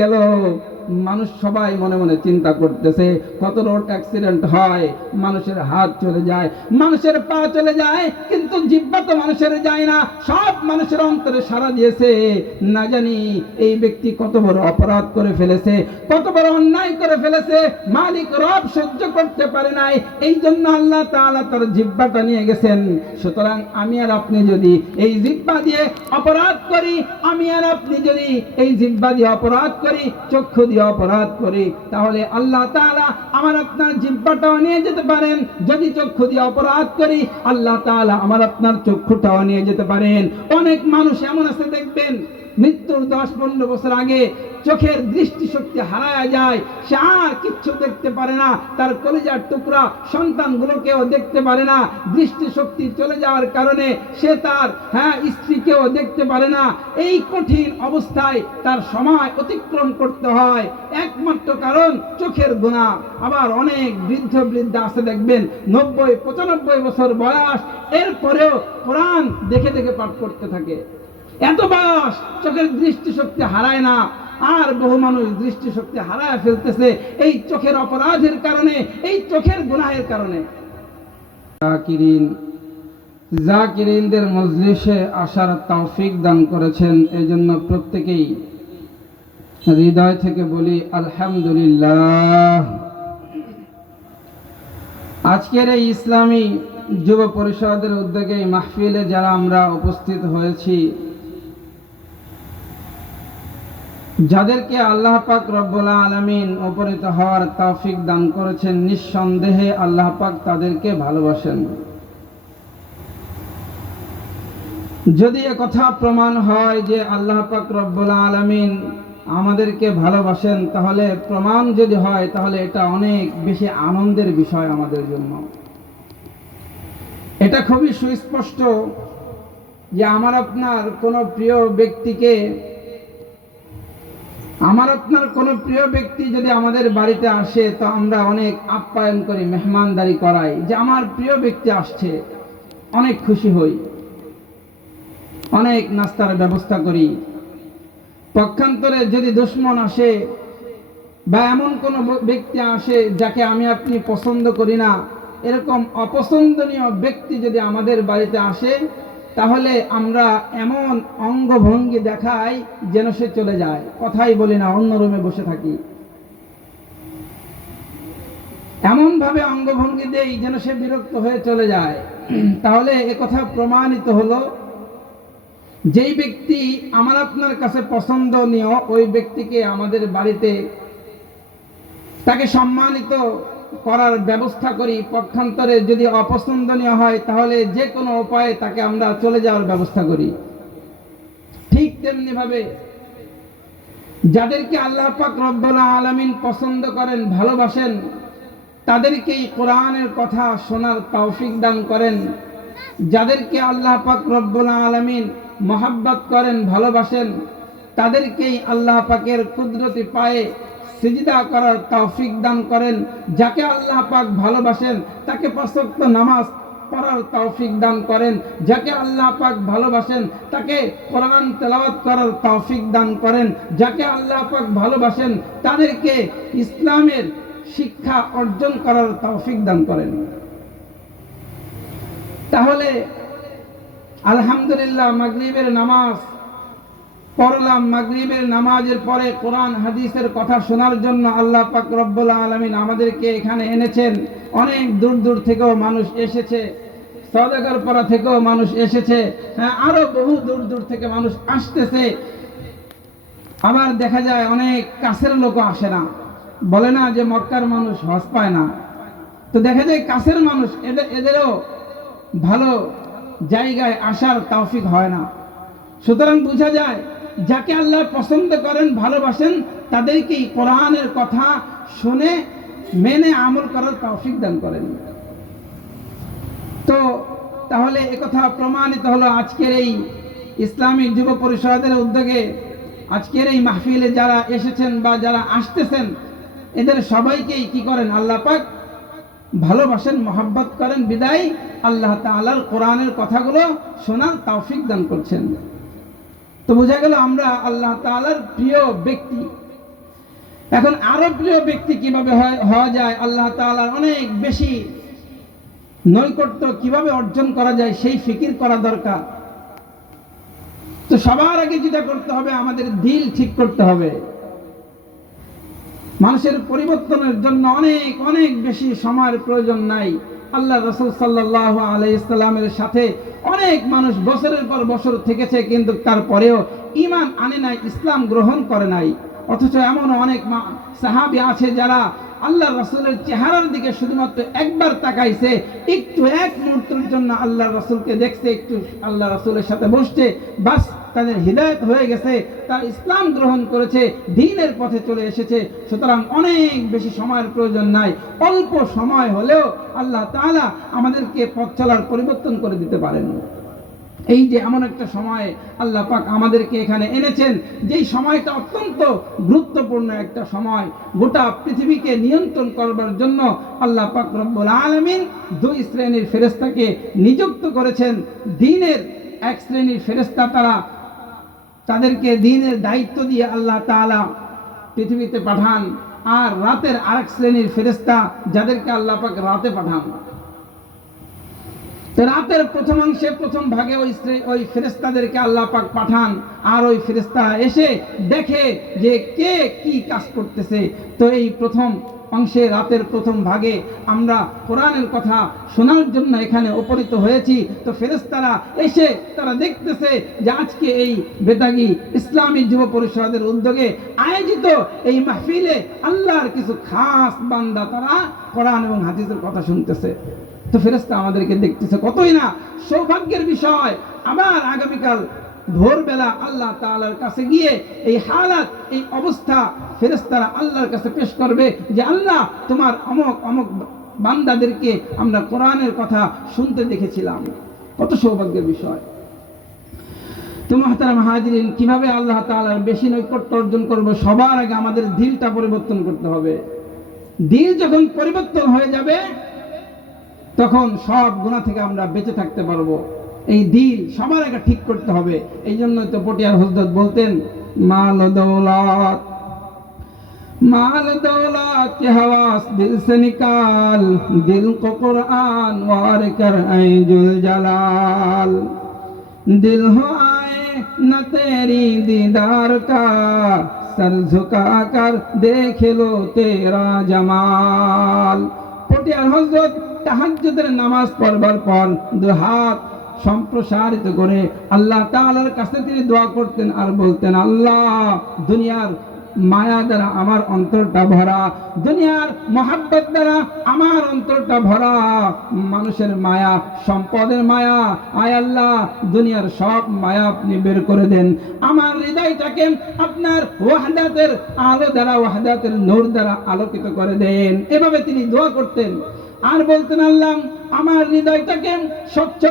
গেল মানুষ সবাই মনে মনে চিন্তা করতেছে, কত রোড অ্যাক্সিডেন্ট হয়, মানুষের হাত চলে যায়, মানুষের পা চলে যায়, কিন্তু জিহ্বা তো মানুষের যায় না। সব মানুষের অন্তরে সাড়া দিয়েছে, না জানি এই ব্যক্তি কত বড় অপরাধ করে ফেলেছে, কত বড় অন্যায় করে ফেলেছে, মালিক রব সহ্য করতে পারে নাই, এই জন্য আল্লাহ তাআলা তার জিহ্বাটা নিয়ে গেছেন। সুতরাং আমি আর আপনি যদি এই জিহ্বা দিয়ে অপরাধ করি, আমি আর আপনি যদি এই জিহ্বা দিয়ে অপরাধ করি, চক্ষু দিয়ে অপরাধ করি, তাহলে আল্লাহ তাআলা আমার আপনার জিহ্বাটাও নিয়ে যেতে পারেন। যদি চক্ষু দিয়ে অপরাধ করি, আল্লাহ তাআলা আমার আপনার চক্ষুটাও নিয়ে যেতে পারেন। অনেক মানুষ এমন আছে দেখবেন, মৃত্যুর 10-15 বছর আগে চোখের দৃষ্টিশক্তি হারায় যায়, সে আর কিচ্ছু দেখতে পারে না, তার কলিজার টুকরা সন্তানগুলোকেও দেখতে পারে না। দৃষ্টিশক্তি চলে যাওয়ার কারণে সে তার স্ত্রীকেও দেখতে পারে না। এই কঠিন অবস্থায় তার সময় অতিক্রম করতে হয়, একমাত্র কারণ চোখের গুনাহ। আবার অনেক বৃদ্ধা আছে দেখবেন 90-95 বছর বয়স, এরপরেও কোরআন দেখে দেখে পাঠ করতে থাকে। এত বয়স, চোখের দৃষ্টিশক্তি হারায় না। আর বহু মানুষ দৃষ্টিশক্তি হারায় ফেলতেছে এই চোখের অপরাধের কারণে, এই চোখের গুনাহের কারণে। জাকিরিনদের মজলিসে আসার তৌফিক দান করেছেন, এই জন্য প্রত্যেকেই হৃদয় থেকে বলি আলহামদুলিল্লাহ। আজকের এই ইসলামী যুব পরিষদের উদ্যোগে মাহফিলে যারা আমরা উপস্থিত হয়েছি, যাদেরকে আল্লাহ পাক রব্বুল আলামিন উপনীত হওয়ার তৌফিক দান করেছেন, নিঃসন্দেহে আল্লাহ পাক তাদেরকে ভালোবাসেন। যদি কথা প্রমাণ হয় যে আল্লাহ পাক রব্বুল আলামিন আমাদেরকে ভালোবাসেন, তাহলে প্রমাণ যদি হয়, তাহলে এটা অনেক বেশি আনন্দের বিষয় আমাদের জন্য। এটা খুবই সুস্পষ্ট যে আমার আপনার কোনো প্রিয় ব্যক্তি যদি আমাদের বাড়িতে আসে, তো আমরা অনেক আপ্যায়ন করি, মেহমানদারি করাই, যে আমার প্রিয় ব্যক্তি আসছে, অনেক খুশি হই, অনেক নাস্তার ব্যবস্থা করি। পক্ষান্তরে যদি দুশমন আসে বা এমন কোন ব্যক্তি আসে যাকে আমি আপনি পছন্দ করি না, এরকম অপছন্দনীয় ব্যক্তি যদি আমাদের বাড়িতে আসে, তাহলে আমরা এমন অঙ্গভঙ্গি দেখাই যেন সে চলে যায়, কথাই বলি না, অন্য রুমে বসে থাকি। এমন ভাবে অঙ্গভঙ্গি দেই যেন সে বিরক্ত হয়ে চলে যায়। তাহলে একথা প্রমাণিত হলো, যেই ব্যক্তি আমার আপনার কাছে পছন্দনীয়, ওই ব্যক্তিকে আমাদের বাড়িতে তাকে সম্মানিত করার ব্যবস্থা করি। পক্ষান্তরে যদি অপছন্দনীয় হয়, তাহলে যে কোনো উপায়ে তাকে আমরা চলে যাওয়ার ব্যবস্থা করি। ঠিক তেমনি ভাবে যাদেরকে আল্লাহ পাক রব্বুল আলামিন পছন্দ করেন, ভালোবাসেন, তাদেরকেই কোরআনের কথা শোনার তৌফিক দান করেন। যাদেরকে আল্লাহ পাক রব্বুল আলামিন মহব্বত করেন, ভালোবাসেন, তাদেরকেই আল্লাহ পাকের কুদরতি পায়ে সিজদা করার তৌফিক দান করেন। যাকে আল্লাহ পাক ভালোবাসেন, তাকে 5 ওয়াক্ত নামাজ পড়ার তৌফিক দান করেন। যাকে আল্লাহ পাক ভালোবাসেন, তাকে কোরআন তেলাওয়াত করার তৌফিক দান করেন। যাকে আল্লাহ পাক ভালোবাসেন, তাদেরকে ইসলামের শিক্ষা অর্জন করার তৌফিক দান করেন। তাহলে আলহামদুলিল্লাহ, মাগরিবের নামাজ পড়লাম, মাগরিবের নামাজের পরে কোরআন হাদিসের কথা শোনার জন্য আল্লাহ পাক রব্বুল আলামিন আমাদেরকে এখানে এনেছেন। অনেক দূর দূর থেকেও মানুষ এসেছে, সওদাগরপাড়া থেকেও মানুষ এসেছে, আরো বহু দূর দূর থেকে মানুষ আসতেছে। আবার দেখা যায় অনেক কাছের লোকও আসে না, বলে না যে মক্কার মানুষ হজ পায় না, তো দেখা যায় কাছের মানুষ, এদেরও ভালো জায়গায় আসার তৌফিক হয় না। সুতরাং বোঝা যায়, যাকে আল্লাহ পছন্দ করেন, ভালোবাসেন, তাদেরকেই কোরআনের কথা শুনে মেনে আমল করার তৌফিক দান করেন। তো তাহলে একথা প্রমাণিত হলো আজকের এই ইসলামী যুব পরিষদের উদ্যোগে, আজকের এই মাহফিলে যারা এসেছেন বা যারা আসতেছেন, এদের সবাইকেই কি করেন আল্লাহ পাক ভালোবাসেন, মহব্বত করেন, বিদায় আল্লাহ তাআলার কোরআনের কথাগুলো শোনার তৌফিক দান করছেন। তো বোঝা গেল আমরা আল্লাহ তাআলার প্রিয় ব্যক্তি, এখন আরো প্রিয় ব্যক্তি কিভাবে হওয়া যায়, আল্লাহ তাআলার অনেক বেশি নৈকট্য কিভাবে অর্জন করা যায় সেই ফিকির করা দরকার। তো সবার আগে যেটা করতে হবে, আমাদের দিল ঠিক করতে হবে। মানুষের পরিবর্তনের জন্য অনেক অনেক বেশি সময়ের প্রয়োজন নাই। আল্লাহ রাসূল সাল্লাল্লাহু আলাইহি সাল্লামের সাথে অনেক মানুষ বছরের পর বছর থেকেছে, কিন্তু তারপরেও ঈমান আনে নাই, ইসলাম গ্রহণ করে নাই। অথচ এমন অনেক সাহাবী আছে যারা আল্লাহ রাসূলের চেহারার দিকে শুধুমাত্র একবার তাকাইছে, একটু এক মুহূর্তের জন্য আল্লাহ রাসূলকে দেখছে, একটু আল্লাহ রাসূলের সাথে বসছে, বাস তাদের হিদায়াত হয়ে গেছে, তার ইসলাম গ্রহণ করেছে, দ্বীনের পথে চলে এসেছে। সুতরাং অনেক বেশি সময়ের প্রয়োজন নাই, অল্প সময় হলেও আল্লাহ তাআলা আমাদেরকে পথ চলার পরিবর্তন করে দিতে পারেন। এই যে এমন একটা সময় আল্লাহ পাক আমাদেরকে এখানে এনেছেন, যেই সময়টা অত্যন্ত গুরুত্বপূর্ণ একটা সময়। গোটা পৃথিবীকে নিয়ন্ত্রণ করবার জন্য আল্লাহ পাক রব্বুল আলামিন দুই শ্রেণীর ফেরেশতাকে নিযুক্ত করেছেন। দ্বীনের এক শ্রেণীর ফেরেশতা, তাদেরকে দ্বীনের দায়িত্ব দিয়ে আল্লাহ তাআলা পৃথিবীতে পাঠান, আর রাতের আরেক শ্রেণীর ফেরেশতা যাদেরকে আল্লাহ পাক রাতে পাঠান। রাতের প্রথমাংশে প্রথম ভাগে ওই ফেরেশতাদেরকে আল্লাহ পাক পাঠান, আর ওই ফেরেশতারা এসে দেখে যে কে কি কাজ করতেছে। তো এই প্রথম অংশে, রাতের প্রথম ভাগে আমরা কোরআনের কথা শোনার জন্য এখানে উপনীত হয়েছি। তো ফেরেশতারা এসে তারা দেখতেছে যে আজকে এই বেতাগী ইসলামী যুব পরিষদের উদ্যোগে আয়োজিত এই মাহফিলে আল্লাহর কিছু খাস বান্দা তারা কোরআন এবং হাদিসের কথা শুনতেছে। তো ফেরেশতা আমাদেরকে দেখতেছে, কতই না সৌভাগ্যের বিষয়। আবার আগামীকাল ভোরবেলা আল্লাহ তাআলার কাছে গিয়ে এই হালাত, এই অবস্থা ফেরেশতারা আল্লাহর কাছে পেশ করবে যে আল্লাহ, তোমার অমুক অমুক বান্দাদেরকে আমরা কোরআনের কথা শুনতে দেখেছিলাম। কত সৌভাগ্যের বিষয়। তো মুহতারাম হাজিরিন, কিভাবে আল্লাহ তাআলার বেশি নৈকট্য অর্জন করব? সবার আগে আমাদের দিলটা পরিবর্তন করতে হবে। দিল যখন পরিবর্তন হয়ে যাবে, তখন সব গুনাহ থেকে আমরা বেঁচে থাকতে পারবো। এই দিল সবার আগে ঠিক করতে হবে। এই জন্যই তো পটিয়ার হযরত বলতেন, মাল দৌলত के हवास दिल से निकाल, दिल को कुरान वार कर ऐ जुल जलाल, दिल हो आए न तेरी दीदार का, सर झुका कर देख लो तेरा जमाल। পটিয়ার হযরত তাহাজ্জুদের নামাজ পড়বার পর দুই হাত সম্প্রসারিত করে আল্লাহ তাআলার কাছে তিনি দোয়া করতেন আর বলতেন, আল্লাহ, দুনিয়ার মায়া দ্বারা আমার অন্তরটা ভরা, দুনিয়ার মহাব্বত দ্বারা আমার অন্তরটা ভরা, মানুষের মায়া, সম্পদের মায়া, আয় আল্লাহ, দুনিয়ার সব মায়া আপনি বের করে দেন, আমার হৃদয়টাকে আপনার ওয়াহদাতের আলো দ্বারা, ওয়াহদাতের নূর দ্বারা আলোকিত করে দেন। এভাবে তিনি দোয়া করতেন আর বলতেন, আল্লাহ, আমার হৃদয়টাকে স্বচ্ছ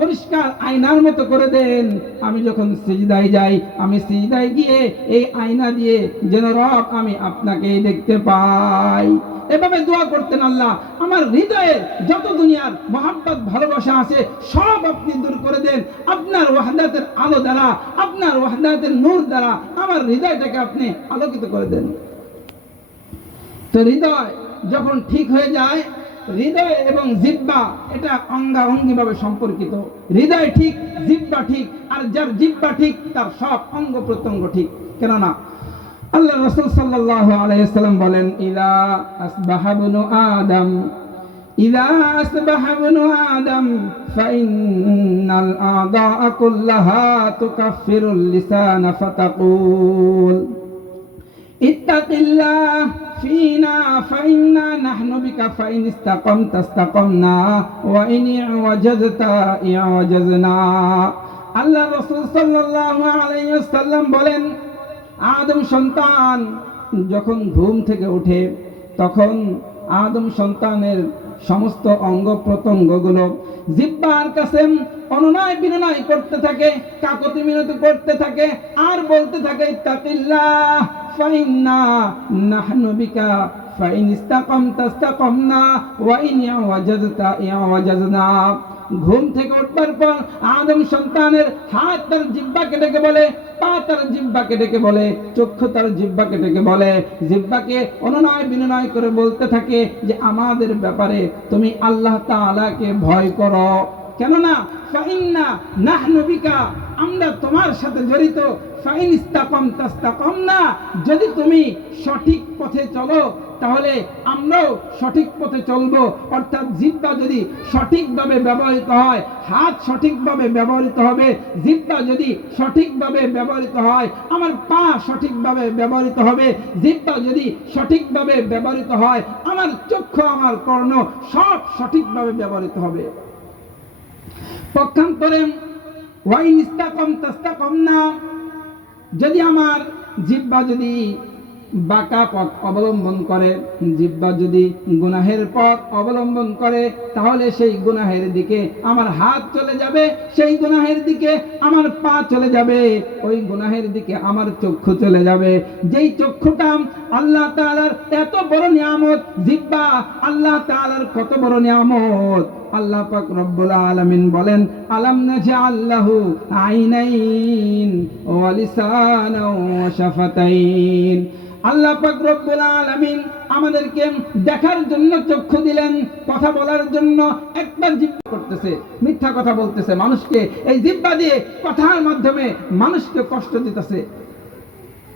পরিষ্কার আয়নার মতো করে দেন। আমি যখন সিজদায় যাই, আমি সিজদায় গিয়ে এই আয়না দিয়ে যেন রব আমি আপনাকেই দেখতে পাই। এভাবে দোয়া করতেন, আল্লাহ, আমার হৃদয়ে যত দুনিয়ার মহাব্বত ভালোবাসা আছে সব আপনি দূর করে দেন, আপনার ওয়াহদাতের আলো দ্বারা, আপনার ওয়াহদাতের নূর দ্বারা আমার হৃদয়টাকে আপনি আলোকিত করে দেন। তো হৃদয় যখন ঠিক হয়ে যায়, হৃদয় এবং জিহ্বা এটা অঙ্গাঙ্গি ভাবে সম্পর্কিত। হৃদয় ঠিক, জিহ্বা ঠিক, আর যার জিহ্বা ঠিক তার সব অঙ্গ প্রত্যঙ্গ ঠিক। কেননা আল্লাহ রাসূল সাল্লাল্লাহু আলাইহি ওয়াসাল্লাম বলেন, ইযা আসবাহা ইবনু আদম ফাইন্নাল আ'দা'a কুল্লাহা তুকাফফিরুল লিসানা ফাতাকুল ইত্তাকিল্লাহ ফিনা ফাইন্না নাহনু বিকা ফাইন ইসতাকামতা ইসতাকামনা ওয়া ইন ইওয়াজাজতা ইওয়াজাজনা। আল্লাহ রাসূল সাল্লাল্লাহু আলাইহি ওয়াসাল্লাম বলেন, আদম সন্তান যখন ঘুম থেকে ওঠে, তখন আদম সন্তানের সমস্ত অঙ্গ প্রত্যঙ্গগুলো জিহ্বার কাছে অনুনয় বিনয় করতে থাকে, কাকতি মিনতি করতে থাকে, আর বলতে থাকে, ইত্তাকিল্লাহ ফাইন্না নাহনু বিকা ফাইন ইসতাকামতা ইসতাকামনা ওয়া ইন ইওয়াজাজতা ইওয়াজাজনা। ঘুম থেকে উঠবার পর আদম সন্তানের হাত তার জিহ্বাকে ডেকে বলে, পা তার জিহ্বাকে ডেকে বলে, চক্ষু তার জিহ্বাকে ডেকে বলে, জিহ্বাকে অনুনয় বিনয় করে বলতে থাকে যে আমাদের ব্যাপারে তুমি আল্লাহ তাআলাকে ভয় করো, কেননা ফাইন্না নাহনু বিকা, আমরা তোমার সাথে জড়িত। ফাইন ইস্তাকামতা ইস্তাকামনা, যদি তুমি সঠিক পথে চলো তাহলে আমরাও সঠিক পথে চলবো। অর্থাৎ জিহ্বা যদি সঠিকভাবে ব্যবহৃত হয়, হাত সঠিকভাবে ব্যবহৃত হবে, জিহ্বা যদি সঠিকভাবে ব্যবহৃত হয়, আমার পা সঠিকভাবে ব্যবহৃত হবে, জিহ্বা যদি সঠিকভাবে ব্যবহৃত হয়, আমার চক্ষু আমার কর্ণ সব সঠিকভাবে ব্যবহৃত হবে। পক্ষান্তরে ওয়াইন ইস্তাকামতা ইস্তাকামনা, যদি আমার জিহ্বা যদি বাঁকা পথ অবলম্বন করে, জিহ্বা যদি গুনাহের পথ অবলম্বন করে, তাহলে সেই গুনাহের দিকে আমার হাত চলে যাবে, সেই গুনাহের দিকে আমার পা চলে যাবে, ওই গুনাহের দিকে আমার চক্ষু চলে যাবে। যেই চক্ষুটা আল্লাহ তাআলার এত বড় নিয়ামত, জিহ্বা আল্লাহ তাআলার কত বড় নিয়ামত। আল্লাহ পাক রব্বুল আলামিন বলেন, আলাম নাজআল লাহু আইনাইন ওয়া লিসানাও ওয়া শাফাতাইন। আল্লাহ পাক রব্বুল আলামিন আমাদেরকে দেখার জন্য চক্ষু দিলেন, কথা বলার জন্য একবার জিহ্বা করতেছে, মিথ্যা কথা বলতেছে মানুষকে, এই জিহ্বা দিয়ে কথার মাধ্যমে মানুষকে কষ্ট দিতেছে।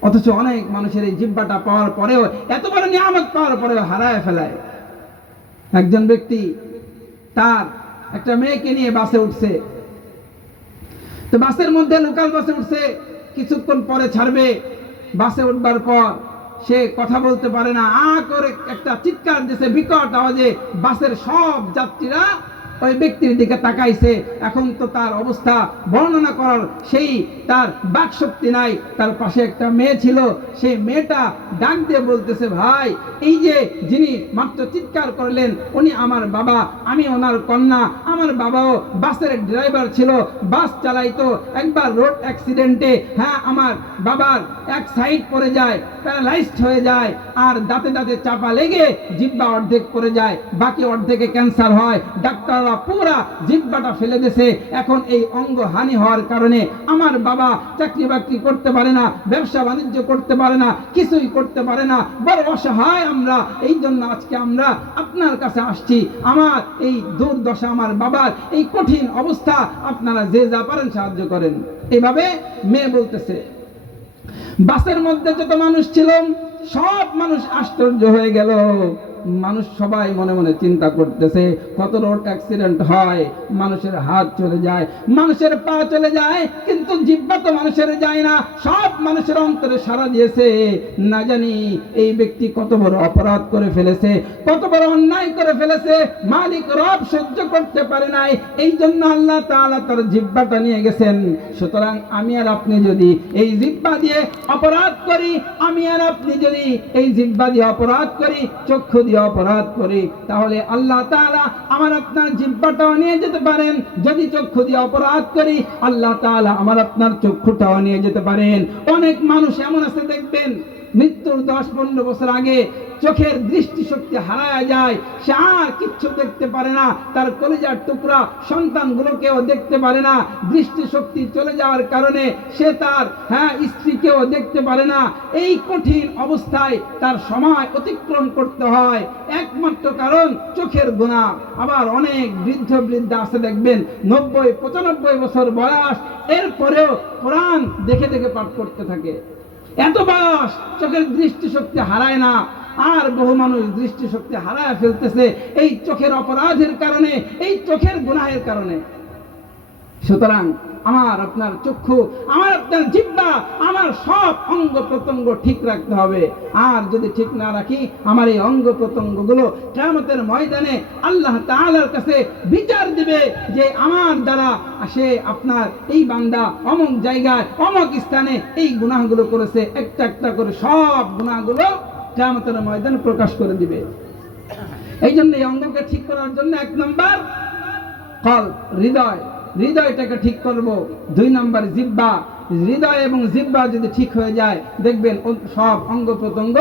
অথচ অনেক মানুষের এই জিহ্বাটা পাওয়ার পরেও, এত বড় নিয়ামত পাওয়ার পরেও হারায় ফেলায়। একজন ব্যক্তি তার একটা মেয়েকে নিয়ে বাসে উঠছে, তো বাসের মধ্যে লোকাল বাসে উঠছে, কিছুক্ষণ পরে ছাড়বে। বাসে উঠবার পর সে কথা বলতে পারে না, করে একটা চিৎকার দিয়েছে বিকট আওয়াজে। বাসের সব যাত্রীরা ওই ব্যক্তির দিকে তাকাইছে। এখন তো তার অবস্থা বর্ণনা করার সেই তার বাক শক্তি নাই। তার পাশে একটা মেয়ে ছিল, সেই মেয়েটা ডাক দিয়ে বলতেছে, ভাই এই যে যিনি মাত্র চিৎকার করলেন উনি আমার বাবা, আমি ওনার কন্যা। আমার বাবাও বাসের ড্রাইভার ছিল, বাস চালাইতো। একবার রোড অ্যাক্সিডেন্টে আমার বাবার এক সাইড পড়ে যায়, প্যারালাইজড হয়ে যায়, আর দাঁতে দাঁতে চাপা লেগে জিহ্বা অর্ধেক পড়ে যায়, বাকি অর্ধেকে ক্যান্সার হয়। ডাক্তার পুরা জিহ্বাটা ফেলে দিয়েছে। এখন এই অঙ্গ হানি হওয়ার কারণে আমার বাবা চাকরি বাকরি করতে পারে না, ব্যবসা বাণিজ্য করতে পারে না, কিছুই করতে পারে না, বড় অসহায় আমরা। এই জন্য আজকে আমরা আপনার কাছে আসছি, আমার এই দুর্দশা, আমার বাবার এই কঠিন অবস্থা, আপনারা যে যা পারেন সাহায্য করেন। এইভাবে মেয়ে বলতেছে। বাসের মধ্যে যত মানুষ ছিল সব মানুষ আশ্চর্য হয়ে গেল। মানুষ সবাই মনে মনে চিন্তা করতেছে, কত রোড অ্যাক্সিডেন্ট হয়, মানুষের হাত চলে যায়, মানুষের পা চলে যায়, কিন্তু জিহ্বা তো মানুষের যায় না। সব মানুষের অন্তরে সাড়া দিয়েছে, না জানি এই ব্যক্তি কত বড় অপরাধ করে ফেলেছে, কত বড় অন্যায় করে ফেলেছে, মালিক রব সহ্য করতে পারে নাই, এই জন্য আল্লাহ তাআলা তার জিহ্বাটা নিয়ে গেছেন। সুতরাং আমি আর আপনি যদি এই জিহ্বা দিয়ে অপরাধ করি, আমি আর আপনি যদি এই জিহ্বা দিয়ে অপরাধ করি, চক্ষু দিয়ে অপরাধ করি, তাহলে আল্লাহ তাআলা আমার আপনার জিহ্বাটাও নিয়ে যেতে পারেন। যদি চক্ষু দিয়ে অপরাধ করি, আল্লাহ তাআলা আমার আপনার চক্ষুটাও নিয়ে যেতে পারেন। অনেক মানুষ এমন আছে দেখবেন, মৃত্যুর 10-15 বছর আগে চোখের দৃষ্টিশক্তি হারায় যায়, সে আর কিচ্ছু দেখতে পারে না, তার কলিজার টুকরা সন্তানগুলোকেও দেখতে পারে না। দৃষ্টিশক্তি চলে যাওয়ার কারণে সে তার স্ত্রীকেও দেখতে পারে না। এই কঠিন অবস্থায় তার সময় অতিক্রম করতে হয়, একমাত্র কারণ চোখের গুনাহ। আবার অনেক বৃদ্ধ বৃদ্ধা আছে দেখবেন 90-95 বছর বয়স, এরপরেও কোরআন দেখে দেখে পাঠ করতে থাকে। এত বয়স, চোখের দৃষ্টিশক্তি হারায় না। আর বহু মানুষ দৃষ্টিশক্তি হারায় ফেলতেছে এই চোখের অপরাধের কারণে, এই চোখের গুনাহের কারণে। সুতরাং আমার আপনার চক্ষু, আমার আপনার জিহ্বা, আমার সব অঙ্গ প্রত্যঙ্গ ঠিক রাখতে হবে। আর যদি ঠিক না রাখি, আমার এই অঙ্গ প্রত্যঙ্গগুলো কিয়ামতের ময়দানে আল্লাহ তাআলার কাছে বিচার দিবে যে আমার দ্বারা সে আপনার এই বান্দা অমুক জায়গায় অমুক স্থানে এই গুনাহগুলো করেছে। একটা একটা করে সব গুনাহগুলো কিয়ামতের ময়দানে প্রকাশ করে দিবে। এই জন্য এই অঙ্গকে ঠিক করার জন্য 1 নম্বর কলব, হৃদয়, হৃদয়টাকে ঠিক করব। 2 নম্বর জিহ্বা, হৃদয় এবং জিহ্বা যদি ঠিক হয়ে যায় দেখবেন সব অঙ্গ প্রত্যঙ্গ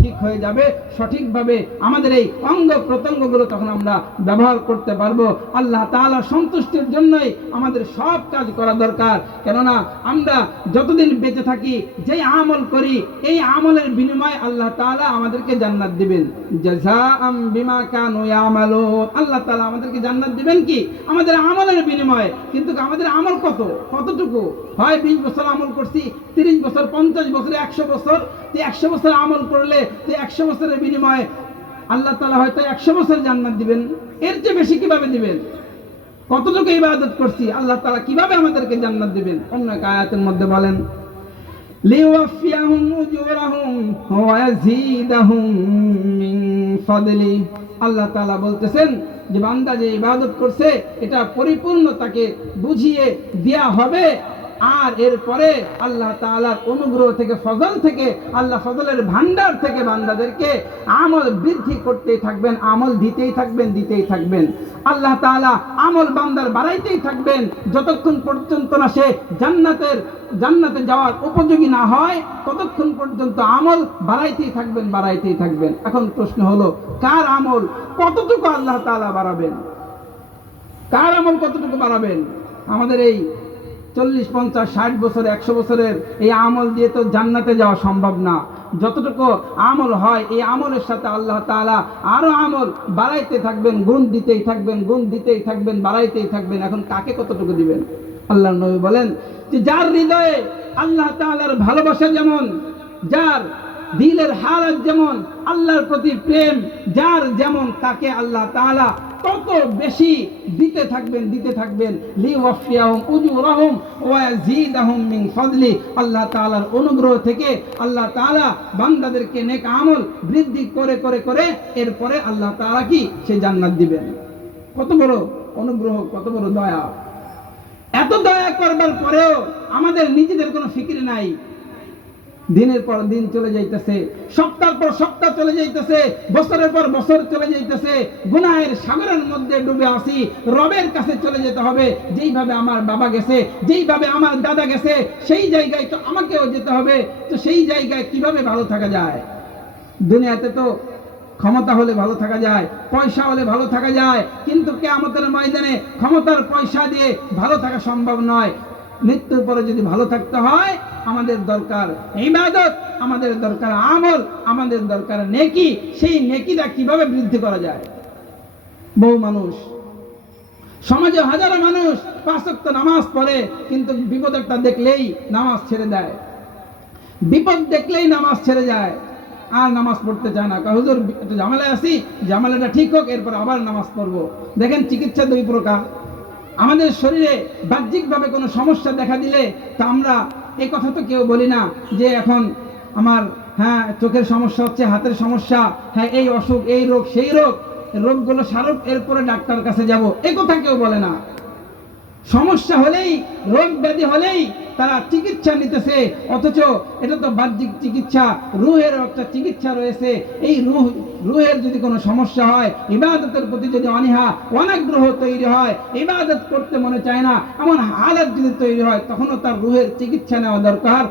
ঠিক হয়ে যাবে, সঠিকভাবে আমাদের এই অঙ্গ প্রত্যঙ্গগুলো তখন আমরা ব্যবহার করতে পারবো। আল্লাহ তাআলা সন্তুষ্টির জন্যই আমাদের সব কাজ করা দরকার। কেননা আমরা যতদিন বেঁচে থাকি যেই আমল করি এই আমলের বিনিময়ে আল্লাহ তাআলা আমাদেরকে জান্নাত দিবেন। জাযাআম বিমা কানু ইয়ামালুন, আল্লাহ তাআলা আমাদেরকে জান্নাত দিবেন কি আমাদের আমলের বিনিময়ে। কিন্তু আমাদের আমল কতটুকু? হয় 20 বছর আমল করছি, 30 বছর, 50 বছর, 100 বছর। 100 বছর আমল করলে 100 বছরের বিনিময়ে আল্লাহ তাআলা হয়তো 100 বছর জান্নাত দিবেন। এর চেয়ে বেশি কিভাবে দিবেন? কতটুকু ইবাদত করছি আল্লাহ তাআলা কিভাবে আমাদেরকে জান্নাত দিবেন? অন্য এক আয়াতের মধ্যে বলেন, লিওয়াফিয়াহুম উজুরাহুম ওয়া ইয়াজিদাহুম মিন ফাদলি। আল্লাহ তাআলা বলতেছেন যে বান্দা যে ইবাদত করছে এটা পরিপূর্ণ তাকে বুঝিয়ে দেয়া হবে। আর এরপরে আল্লাহ তাআলার অনুগ্রহ থেকে, ফজল থেকে, আল্লাহ ফজলের ভান্ডার থেকে বান্দাদেরকে আমল বৃদ্ধি করতেই থাকবেন, আমল দিতেই থাকবেন। আল্লাহ তাআলা আমল বান্দার বাড়াইতেই থাকবেন যতক্ষণ পর্যন্ত না সে জান্নাতে যাওয়ার উপযোগী না হয়, ততক্ষণ পর্যন্ত আমল বাড়াইতেই থাকবেন। এখন প্রশ্ন হলো, কার আমল কতটুকু আল্লাহ তাআলা বাড়াবেন? কার আমল কতটুকু বাড়াবেন? আমাদের এই 40, 50, 60 বছর, 100 বছরের এই আমল দিয়ে তো জান্নাতে যাওয়া সম্ভব না। যতটুকু আমল হয় এই আমলের সাথে আল্লাহ তাআলা আরো আমল বাড়াইতে থাকবেন, গুণ দিতেই থাকবেন, বাড়াইতেই থাকবেন। এখন কাকে কতটুকু দিবেন? আল্লাহর নবী বলেন যে যার হৃদয়ে আল্লাহ তাআলার ভালোবাসা যেমন, যার দিলের হালত যেমন, আল্লাহর প্রতি প্রেম যার যেমন, তাকে আল্লাহ তাআলা তত বেশি দিতে থাকবেন। লিওয়াফিয়াহুম উজুরাহুম ওয়া ইয়াজিদাহুম মিন ফাদলি। আল্লাহ তাআলার অনুগ্রহ থেকে আল্লাহ তাআলা বান্দাদেরকে নেক আমল বৃদ্ধি করে এরপরে আল্লাহ তাআলা কি সে জান্নাত দিবেন। কত বড় অনুগ্রহ, কত বড় দয়া! এত দয়া করবার পরেও আমাদের নিজেদের কোনো ফিকির নাই। দিনের পর দিন চলে যাইতেছে, সপ্তাহ পর সপ্তাহ চলে যাইতেছে, বছরের পর বছর চলে যাইতেছে, গুনাহের সাগরের মধ্যে ডুবে আসি। রবের কাছে চলে যেতে হবে। যেইভাবে আমার বাবা গেছে, যেইভাবে আমার দাদা গেছে, সেই জায়গায় তো আমাকেও যেতে হবে। তো সেই জায়গায় কিভাবে ভালো থাকা যায়? দুনিয়াতে তো ক্ষমতা হলে ভালো থাকা যায়, পয়সা হলে ভালো থাকা যায়, কিন্তু কিয়ামতের ময়দানে ক্ষমতার পয়সা দিয়ে ভালো থাকা সম্ভব নয়। মৃত্যুর পরে যদি ভালো থাকতে হয়, আমাদের দরকার ইবাদত, আমাদের দরকার আমল, আমাদের দরকার নেকি। সেই নেকিটা কিভাবে বৃদ্ধি করা যায়? বহু মানুষ সমাজে, হাজারো মানুষ 5 ওয়াক্ত নামাজ পড়ে, কিন্তু বিপদ একটা দেখলেই নামাজ ছেড়ে দেয়, বিপদ দেখলেই নামাজ ছেড়ে যায়, আর নামাজ পড়তে চায় না। হুজুর একটু ঝামেলায় আছি, ঝামেলাটা ঠিক হোক, এরপর আবার নামাজ পড়বো। দেখেন, চিকিৎসা 2 প্রকার। আমাদের শরীরে বাহ্যিকভাবে কোনো সমস্যা দেখা দিলে তা আমরা এই কথা তো কেউ বলি না যে এখন আমার চোখের সমস্যা হচ্ছে, হাতের সমস্যা, এই অসুখ, এই রোগ, সেই রোগগুলো সারুক, এরপরে ডাক্তার কাছে যাব, এই কথা কেউ বলে না। সমস্যা হলেই, রোগ ব্যাধি হলেই তারা চিকিৎসা নিতেছে, অথচ এটা তো বাহ্যিক চিকিৎসা, রুহের একটা চিকিৎসা রয়েছে। এই রুহের যদি কোনো সমস্যা হয়, ইবাদতের প্রতি যদি অনীহা, অনাগ্রহ তৈরি হয়, ইবাদত করতে মনে চায় না, এমন হালত যদি তৈরি হয়, তখনও তার রুহের চিকিৎসা নেওয়া দরকার।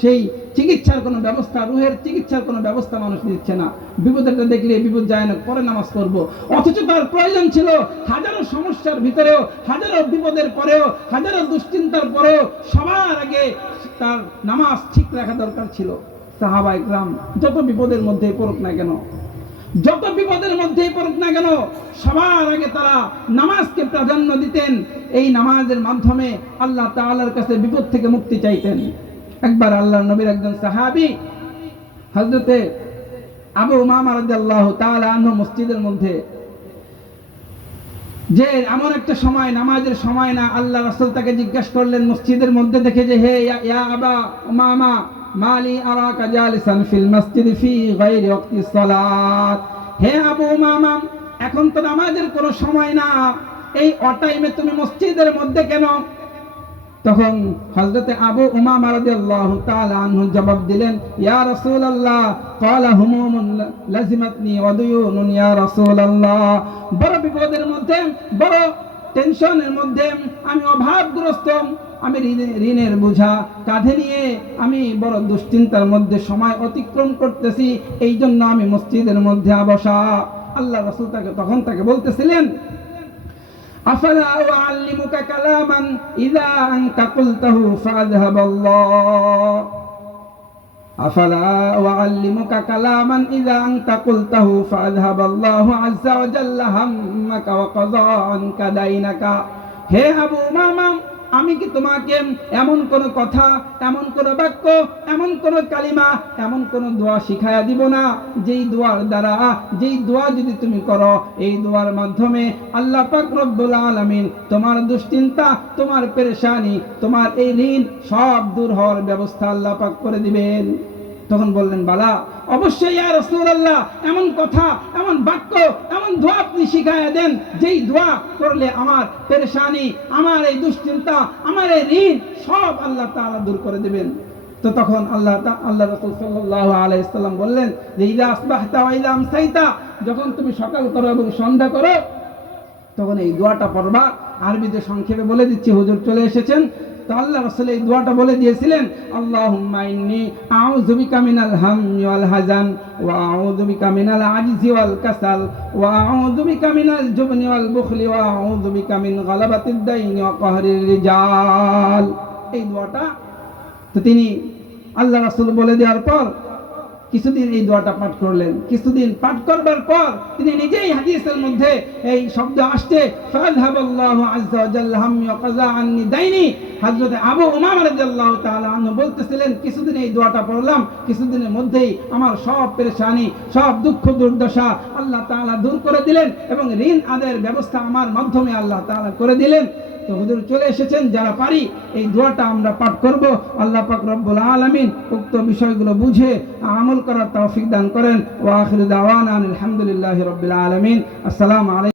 সেই চিকিৎসার কোনো ব্যবস্থা, রুহের চিকিৎসার কোনো ব্যবস্থা মানুষ দিচ্ছে না। বিপদটা দেখলে বিপদ যায় না, পরে নামাজ পড়বো, অথচ তার প্রয়োজন ছিল হাজারো সমস্যার ভিতরেও, হাজারো বিপদের পরেও, হাজারো দুশ্চিন্তার পরেও সবার আগে তার নামাজ ঠিক রাখা দরকার ছিল। সাহাবায়ে কেরাম যত বিপদের মধ্যেই পড়ুক না কেন, সবার আগে তারা নামাজকে প্রাধান্য দিতেন। এই নামাজের মাধ্যমে আল্লাহ তাআলার কাছে বিপদ থেকে মুক্তি চাইতেন। একবার আল্লাহর নবীর একজন সাহাবী হযরতে আবু উমামা রাদিয়াল্লাহু তাআলা আনহু মসজিদের মধ্যে, যে এমন একটা সময়, নামাজের সময় না, আল্লাহ রাসূল তাকে জিজ্ঞাসা করলেন মসজিদের মধ্যে দেখে যে, হে ইয়া আবা উমামা মালি আরাকা জালিসান ফিল মসজিদ ফি গায়রি ওয়াক্তিস সালাত। হে আবু উমামা, এখন তো নামাজের কোনো সময় না, এই অটাইমে তুমি মসজিদের মধ্যে কেন? তখন হযরতে আবু উমামা রাদিয়াল্লাহু তাআলা আনহু জবাব দিলেন, ইয়া রাসূলুল্লাহ, ক্বালা হুমুমুন লাজিমাতনি ওয়া দুয়ুনুন ইয়া রাসূলুল্লাহ। বড় বিপদের মধ্যে, বড় টেনশনের মধ্যে, আমি অভাবগ্রস্ত, আমি ঋণের বোঝা কাঁধে নিয়ে আমি বড় দুশ্চিন্তার মধ্যে সময় অতিক্রম করতেছি, এই জন্য আমি মসজিদের মধ্যে বসা। আল্লাহ রাসূল তখন তাকে বলতেছিলেন, আফালা উআল্লিমুকা কালামান ইযা আনতা কুলতাহু ফাযহাবাল্লাহ, আফালা উআল্লিমুকা কালামান ইযা আনতা কুলতাহু ফাযহাবাল্লাহু আযজা ওয়া জাল্লা হাম্মাকা ওয়া কাযা আনকা দাইনাকা। হে আবু উমামা, আমি কি তোমাকে এমন কোন কথা, এমন কোন বাক্য, এমন কোন কালিমা, এমন কোন দোয়া শিখায়া দিব না, যেই দোয়ার দ্বারা, যেই দোয়া যদি তুমি করো, এই দোয়ার মাধ্যমে আল্লাহ পাক রব্বুল আলামিন তোমার দুশ্চিন্তা, তোমার পেরেশানি, তোমার এই ঋণ সব দূর হওয়ার ব্যবস্থা আল্লাহ পাক করে দিবেন। তখন বললেন, বালা, অবশ্যই ইয়া রাসূলুল্লাহ, এমন কথা, এমন বাক্য, এমন দোয়া আপনি শিখায়া দেন, যেই দোয়া করলে আমার পেরেশানি, আমার এই দুশ্চিন্তা, আমার এই ঋণ সব আল্লাহ তাআলা দূর করে দিবেন। তো তখন আল্লাহ রাসূল সাল্লাল্লাহু আলাইহি ওয়াসাল্লাম বললেন যে ইযা আসবাহতা ওয়া ইযা আমসাইতা, যখন তুমি সকাল করো এবং সন্ধ্যা করো তখন এই দোয়াটা পড়বা। আরবিতে সংক্ষেপে বলে দিচ্ছি, হুজুর চলে এসেছেন। তো আল্লাহ রাসূল এই দোয়াটা বলে দিয়েছিলেন, আল্লাহুম্মা ইন্নী আউযু বিকা মিনাল হাম্মি ওয়াল হাযান ওয়া আউযু বিকা মিনাল আজজি ওয়াল কাসাল ওয়া আউযু বিকা মিনাল জুবনি ওয়াল বুখলি ওয়া আউযু বিকা মিন গালাবাতিদ দাইনি ওয়া কাহরির রিজাল। এই দোয়াটা তো তিনি আল্লাহ রাসূল বলে দেওয়ার পর কিছুদিন এই দোয়াটা পাঠ করলেন। কিছুদিন পাঠ করবার পর তিনি নিজেই হাদিসের মধ্যে এই শব্দ আসছে, ফাযহাবাল্লাহু আযজা ওয়া জাল্লা হাম্মি ওয়া কাযা আন্নি দাইনি। হযরত আবু উমামা রাদিয়াল্লাহু তাআলা আনহু বলতেছিলেন, কিছুদিন এই দোয়াটা পড়লাম, কিছুদিনের মধ্যেই আমার সব পেরেশানি, সব দুঃখ দুর্দশা আল্লাহ তাআলা দূর করে দিলেন এবং ঋণ আদায়ের ব্যবস্থা আমার মাধ্যমে আল্লাহ তাআলা করে দিলেন। তো হুজুর চলে এসেছেন, যারা পারি এই দোয়াটা আমরা পাঠ করব। আল্লাহ পাক রব্বুল আলামিন উক্ত বিষয়গুলো বুঝে আমল করার তৌফিক দান করেন। ওয়া আখিরু দাওয়ানা আলহামদুলিল্লাহি রাব্বিল আলামিন। আসসালামু আলাইকুম।